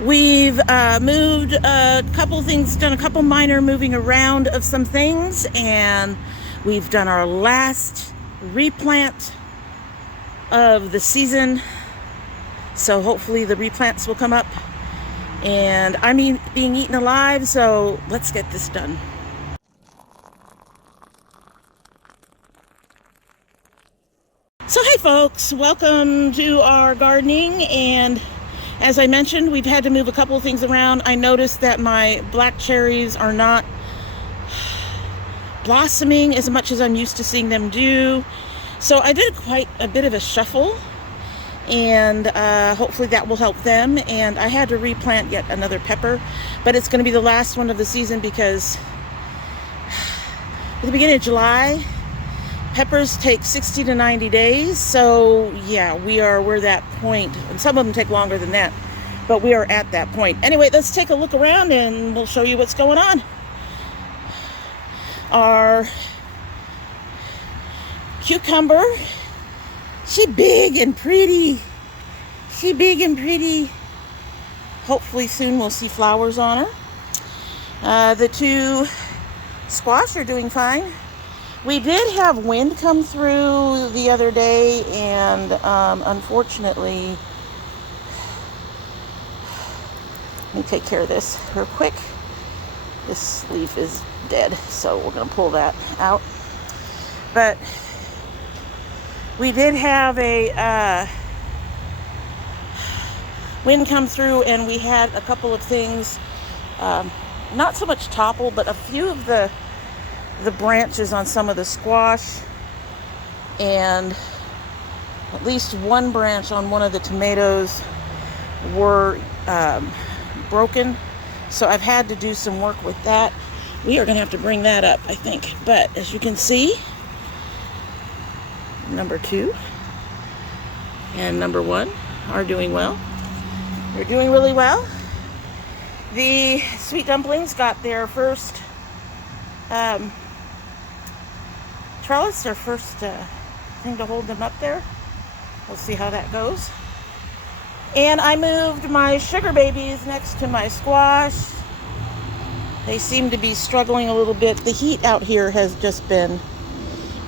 We've moved a couple things, done a couple minor moving around of some things, and we've done our last replant of the season. So hopefully the replants will come up, and I'm being eaten alive, so let's get this done. So hey folks, welcome to our gardening, and as I mentioned, we've had to move a couple of things around. I noticed that my black cherries are not blossoming as much as I'm used to seeing them do. So I did quite a bit of a shuffle, and hopefully that will help them. And I had to replant yet another pepper, but it's going to be the last one of the season because at the beginning of July, peppers take 60 to 90 days. So yeah, we're that point. And some of them take longer than that, but we are at that point. Anyway, let's take a look around and we'll show you what's going on. Our cucumber, she big and pretty. Hopefully soon we'll see flowers on her. The two squash are doing fine. We did have wind come through the other day, and unfortunately, let me take care of this real quick. This leaf is dead, so we're going to pull that out. But we did have a wind come through, and we had a couple of things, not so much topple, but a few of the branches on some of the squash, and at least one branch on one of the tomatoes were broken. So I've had to do some work with that. We are going to have to bring that up, I think. But as you can see, number 2 and number 1 are doing well. They're doing really well. The sweet dumplings got their first trellis, their first thing to hold them up there. We'll see how that goes. And I moved my sugar babies next to my squash. They seem to be struggling a little bit. The heat out here has just been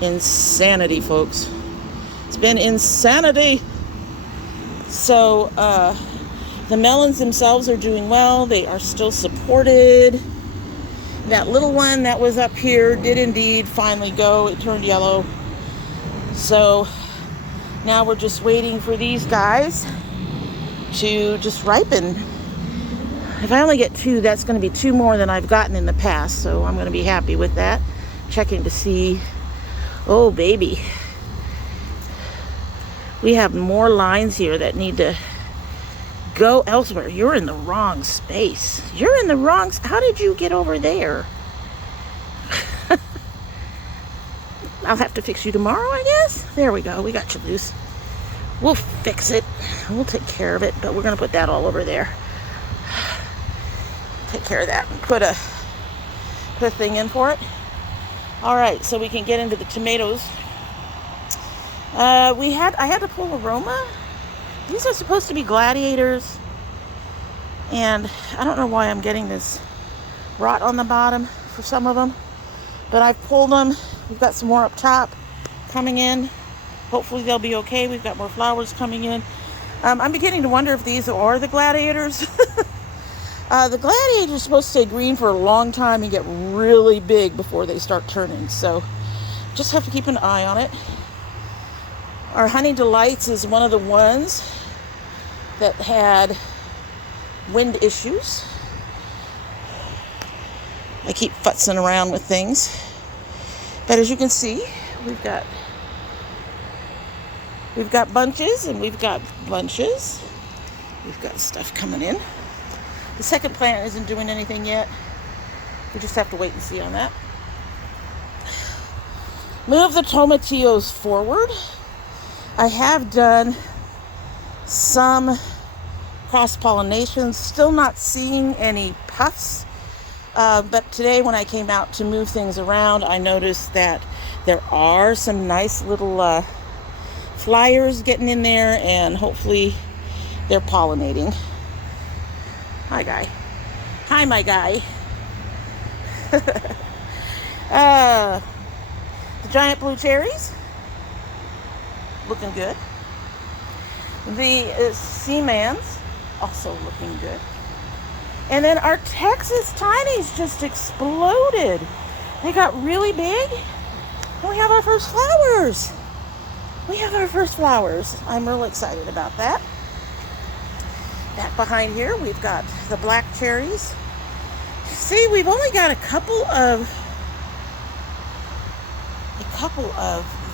insanity, folks. It's been insanity. So the melons themselves are doing well. They are still supported. That little one that was up here did indeed finally go. It turned yellow. So now we're just waiting for these guys to just ripen. If I only get 2, that's going to be 2 more than I've gotten in the past. So I'm going to be happy with that. Checking to see. Oh, baby. We have more lines here that need to go elsewhere. You're in the wrong space. You're in the wrong. How did you get over there? I'll have to fix you tomorrow, I guess. There we go. We got you loose. We'll fix it. We'll take care of it. But we're going to put that all over there. Take care of that. Put a thing in for it. All right, so we can get into the tomatoes. I had to pull aroma. These are supposed to be gladiators, and I don't know why I'm getting this rot on the bottom for some of them, but I've pulled them. We've got some more up top coming in. Hopefully they'll be okay. We've got more flowers coming in. I'm beginning to wonder if these are the gladiators. The gladiators are supposed to stay green for a long time and get really big before they start turning, so just have to keep an eye on it. Our Honey Delights is one of the ones that had wind issues. I keep futzing around with things. But as you can see, we've got bunches and we've got bunches. We've got stuff coming in. The second plant isn't doing anything yet. We just have to wait and see on that. Move the tomatillos forward. I have done some cross-pollination, still not seeing any puffs, but today when I came out to move things around, I noticed that there are some nice little flyers getting in there, and hopefully they're pollinating. Hi, guy. Hi, my guy. The giant blue cherries, looking good. The Seamans, also looking good. And then our Texas Tinies just exploded. They got really big. And we have our first flowers. I'm really excited about that. Back behind here, we've got the black cherries. See, we've only got a couple of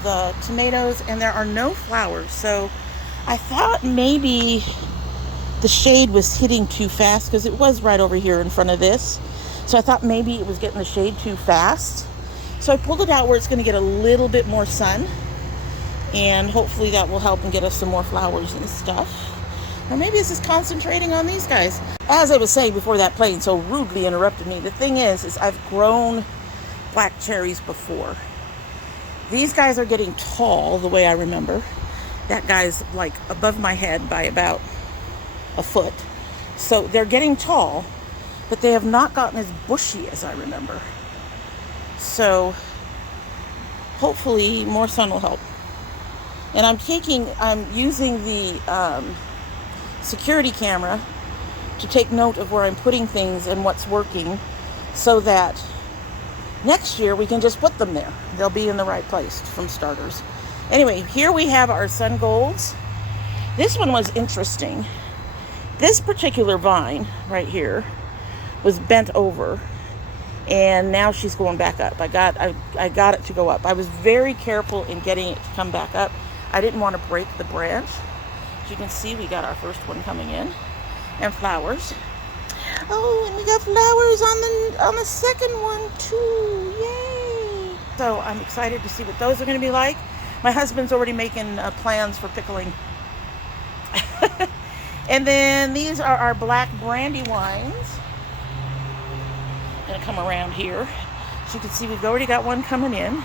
the tomatoes, and there are no flowers. So I thought maybe the shade was hitting too fast, because it was right over here in front of this. So I thought maybe it was getting the shade too fast. So I pulled it out where it's going to get a little bit more sun, and hopefully that will help and get us some more flowers and stuff. Or maybe it's just concentrating on these guys. As I was saying before that plane so rudely interrupted me, the thing is I've grown black cherries before. These guys are getting tall the way I remember. That guy's like above my head by about a foot. So they're getting tall, but they have not gotten as bushy as I remember. So hopefully more sun will help. And I'm using the security camera to take note of where I'm putting things and what's working, so that next year we can just put them there. They'll be in the right place from starters. Anyway, here we have our sun golds. This one was interesting. This particular vine right here was bent over, and now she's going back up. I got it to go up. I was very careful in getting it to come back up. I didn't want to break the branch. As you can see, we got our first one coming in, and flowers. Oh, and we got flowers on the second one too. Yay! So I'm excited to see what those are going to be like. My husband's already making plans for pickling. And then these are our black brandy wines. I'm going to come around here. As you can see, we've already got one coming in.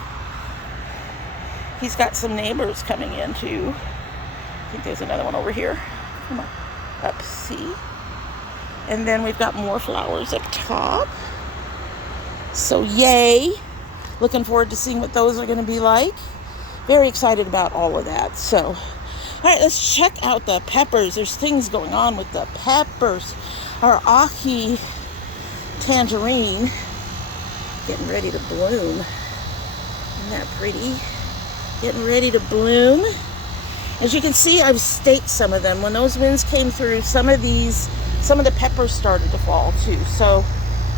He's got some neighbors coming in too. I think there's another one over here. Come on. Up, see? And then we've got more flowers up top. So yay. Looking forward to seeing what those are going to be like. Very excited about all of that. So, all right, let's check out the peppers. There's things going on with the peppers. Our ahi tangerine getting ready to bloom. Isn't that pretty? Getting ready to bloom. As you can see, I've staked some of them. When those winds came through, some of the peppers started to fall too. So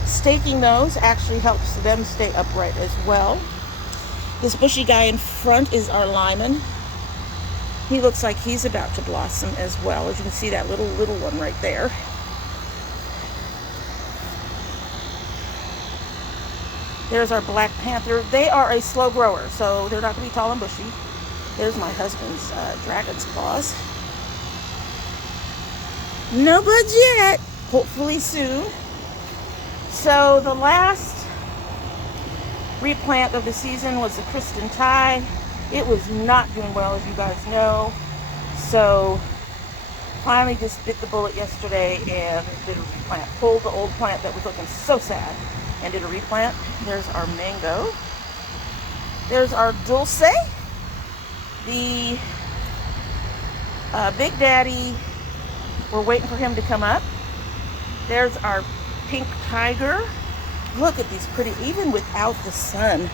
staking those actually helps them stay upright as well. This bushy guy in front is our lemon. He looks like he's about to blossom as well. As you can see, that little one right there. There's our Black Panther. They are a slow grower, so they're not going to be tall and bushy. There's my husband's dragon's claws. No buds yet. Hopefully soon. So the last replant of the season was the Kristen Thai. It was not doing well, as you guys know. So finally just bit the bullet yesterday and did a replant. Pulled the old plant that was looking so sad and did a replant. There's our mango. There's our dulce. The Big Daddy, we're waiting for him to come up. There's our pink tiger. Look at these pretty, even without the sun.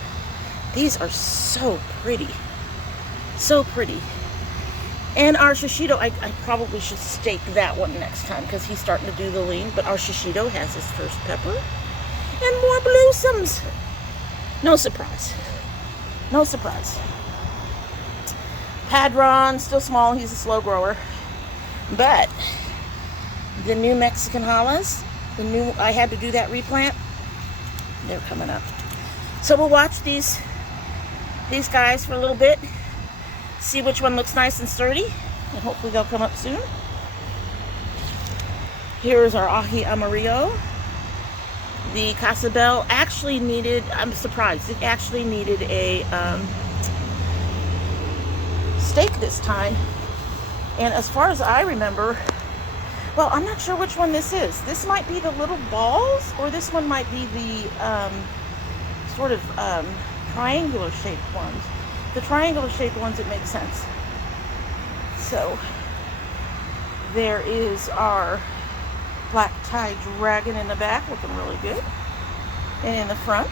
These are so pretty. So pretty. And our shishito, I probably should stake that one next time because he's starting to do the lean. But our shishito has his first pepper. And more blossoms. No surprise. No surprise. Padron, still small, he's a slow grower. But the new Mexican Halas, I had to do that replant, they're coming up. So we'll watch these guys for a little bit, see which one looks nice and sturdy, and hopefully they'll come up soon. Here's our ahi amarillo. The Casabel actually needed, I'm surprised, it actually needed a stake this time. And as far as I remember, Well, I'm not sure which one this is. This might be the little balls, or this one might be the sort of triangular shaped ones. The triangular shaped ones, it makes sense. So there is our black tie dragon in the back, looking really good. And in the front,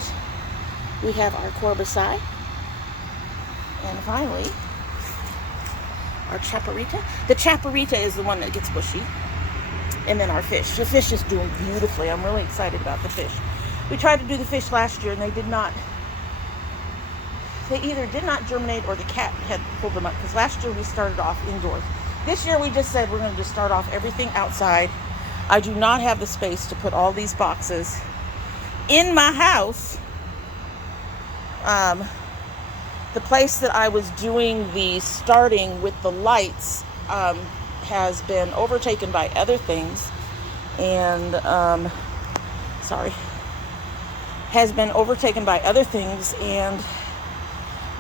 we have our corbicide. And finally, our chaparita. The chaparita is the one that gets bushy. And then our fish. The fish is doing beautifully. I'm really excited about the fish. We tried to do the fish last year and they either did not germinate or the cat had pulled them up, because last year we started off indoors. This year we just said we're going to just start off everything outside. I do not have the space to put all these boxes in my house. The place that I was doing the starting with the lights has been overtaken by other things, and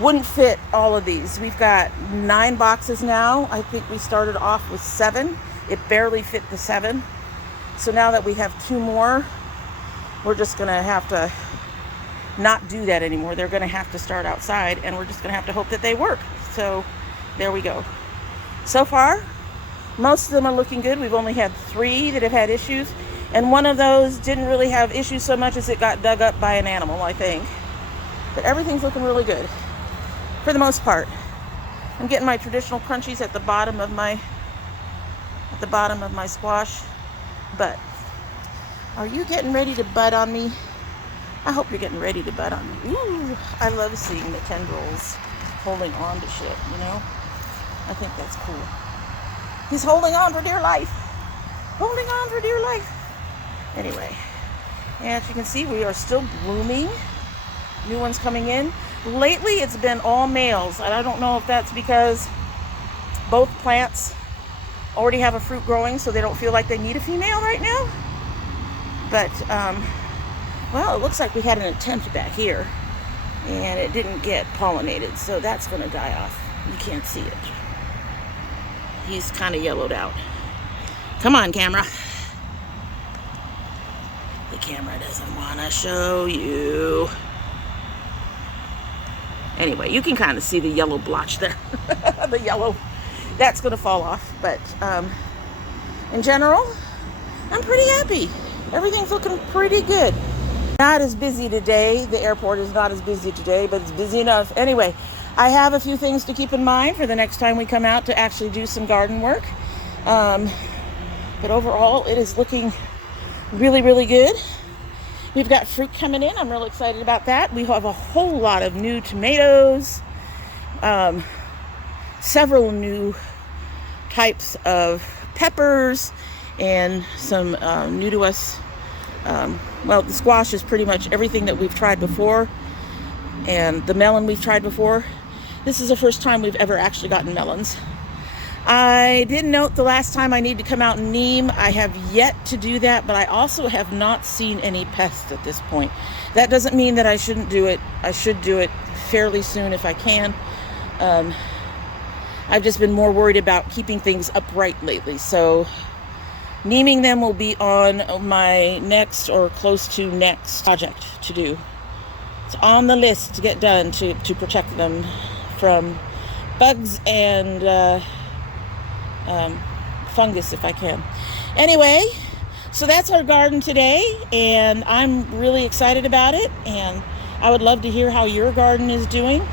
wouldn't fit all of these. We've got 9 boxes now. I think we started off with 7. It barely fit the 7. So now that we have 2 more, we're just gonna have to not do that anymore. They're gonna have to start outside, and we're just gonna have to hope that they work. So there we go. So far, most of them are looking good. We've only had 3 that have had issues, and one of those didn't really have issues so much as it got dug up by an animal, I think. But everything's looking really good for the most part. I'm getting my traditional crunchies at the bottom of my squash. But are you getting ready to bud on me? I hope you're getting ready to bud on me. Ooh, I love seeing the tendrils holding on to shit, you know? I think that's cool. He's holding on for dear life. Holding on for dear life. Anyway, as you can see, we are still blooming. New ones coming in. Lately, it's been all males. And I don't know if that's because both plants already have a fruit growing, so they don't feel like they need a female right now. But, well, it looks like we had an attempt back here, and it didn't get pollinated, so that's going to die off. You can't see it. He's kind of yellowed out. Come on, camera. The camera doesn't want to show you. Anyway, you can kind of see the yellow blotch there. The yellow. That's going to fall off. But in general, I'm pretty happy. Everything's looking pretty good. Not as busy today. The airport is not as busy today, but it's busy enough. Anyway, I have a few things to keep in mind for the next time we come out to actually do some garden work. But overall, it is looking really, really good. We've got fruit coming in. I'm really excited about that. We have a whole lot of new tomatoes, several new types of peppers, and some new to us. Well, the squash is pretty much everything that we've tried before, and the melon we've tried before. This is the first time we've ever actually gotten melons. I did note the last time I need to come out and neem. I have yet to do that, but I also have not seen any pests at this point. That doesn't mean that I shouldn't do it. I should do it fairly soon if I can. I've just been more worried about keeping things upright lately. So neeming them will be on my next or close to next project to do. It's on the list to get done to protect them from bugs and fungus if I can. Anyway, so that's our garden today, and I'm really excited about it, and I would love to hear how your garden is doing.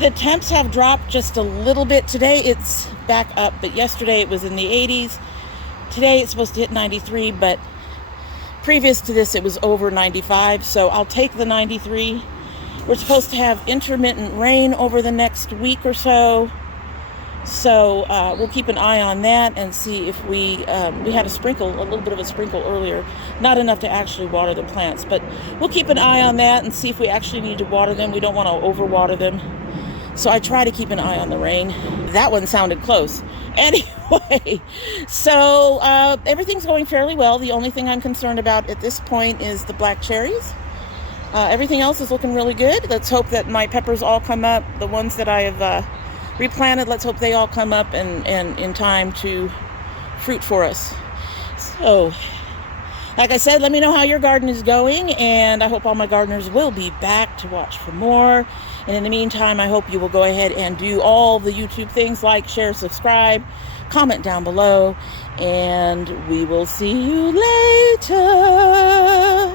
The temps have dropped just a little bit. Today it's back up, but yesterday it was in the 80s. Today it's supposed to hit 93, but previous to this it was over 95, so I'll take the 93. We're supposed to have intermittent rain over the next week or so. So we'll keep an eye on that and see if we had a little bit of a sprinkle earlier. Not enough to actually water the plants, but we'll keep an eye on that and see if we actually need to water them. We don't want to overwater them. So I try to keep an eye on the rain. That one sounded close. Anyway, so everything's going fairly well. The only thing I'm concerned about at this point is the black cherries. Everything else is looking really good. Let's hope that my peppers all come up. The ones that I have replanted, let's hope they all come up and in time to fruit for us. So, like I said, let me know how your garden is going, and I hope all my gardeners will be back to watch for more. And in the meantime, I hope you will go ahead and do all the YouTube things like share, subscribe, comment down below, and we will see you later.